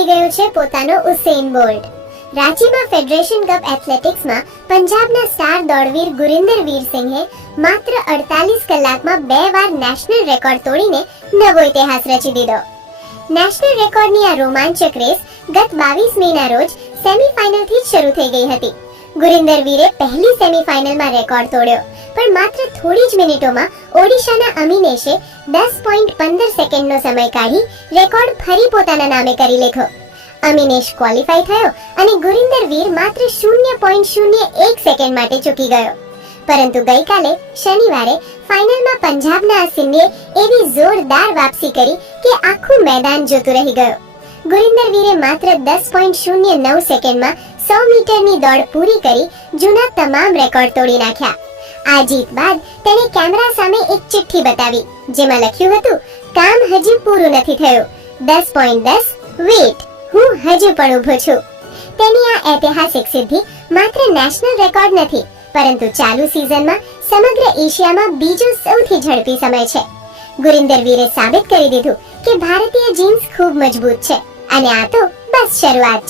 મળી ગયો છે પોતાનો ઉસેન બોલ્ટ। રાંચીમાં ફેડરેશન કપ એથ્લેટિક્સમાં પંજાબના સ્ટાર દોડવીર ગુરિંદર વીર સિંહે માત્ર 48 કલાકમાં 2 વાર નેશનલ રેકોર્ડ તોડીને નવો ઇતિહાસ રચી દીધો। નેશનલ રેકોર્ડની આ રોમાંચક રેસ ગત 22 મેના રોજ સેમીફાઇનલથી જ શરૂ થઈ ગઈ હતી। ગુરિંદર વીરે પહેલી સેમીફાઇનલમાં રેકોર્ડ તોડ્યો, પણ માત્ર થોડી જ મિનિટોમાં ઓડિશાના અમિનેશે 10.15 સેકન્ડનો સમય કાઢી રેકોર્ડ ફરી પોતાના નામે કરી લીધો। અમિનેશ ક્વોલિફાય થયો અને ગુરિંદર વીર માત્ર 0.01 સેકન્ડ માટે ચૂકી ગયો। પરંતુ ગઈકાલે શનિવારે ફાઇનલમાં પંજાબના આ સિંહે એવી જોરદાર વાપસી કરી કે આખું મેદાન જોતું રહી ગયું। ગુરિંદર વીરે માત્ર 10.09 સેકન્ડમાં 100 મીટરની દોડ પૂરી કરી જૂના તમામ રેકોર્ડ તોડી નાખ્યા। આ જીત બાદ તેણે કેમેરા સામે એક ચિઠ્ઠી બતાવી, જેમાં લખ્યું હતું, કામ હજી પૂરું નથી થયું, 10.10 વેટ, હું હજુ પણ ઊભો છું। તેની આ ઐતિહાસિક સિદ્ધિ માત્ર નેશનલ રેકોર્ડ નથી, પરંતુ ચાલુ સિઝનમાં સમગ્ર એશિયામાં બીજો સૌથી ઝડપી સમય છે। ગુરિંદર વીરે સાબિત કરી દીધું કે ભારતીય જીન્સ ખૂબ મજબૂત છે અને આ તો બસ શરૂઆત છે।